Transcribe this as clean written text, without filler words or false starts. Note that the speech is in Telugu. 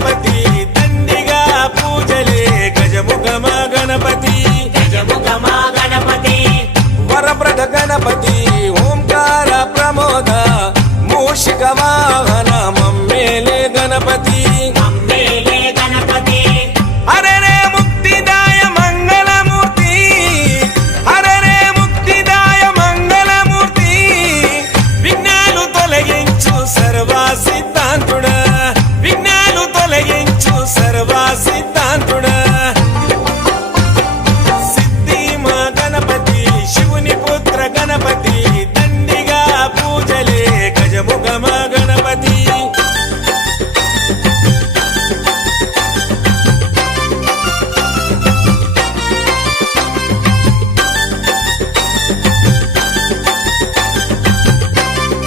గణపతి దండిగా పూజలే గజముఖమ గణపతి గజముఖమా గణపతి వరప్రద గణపతి ఓంకార ప్రమోద మూషికమా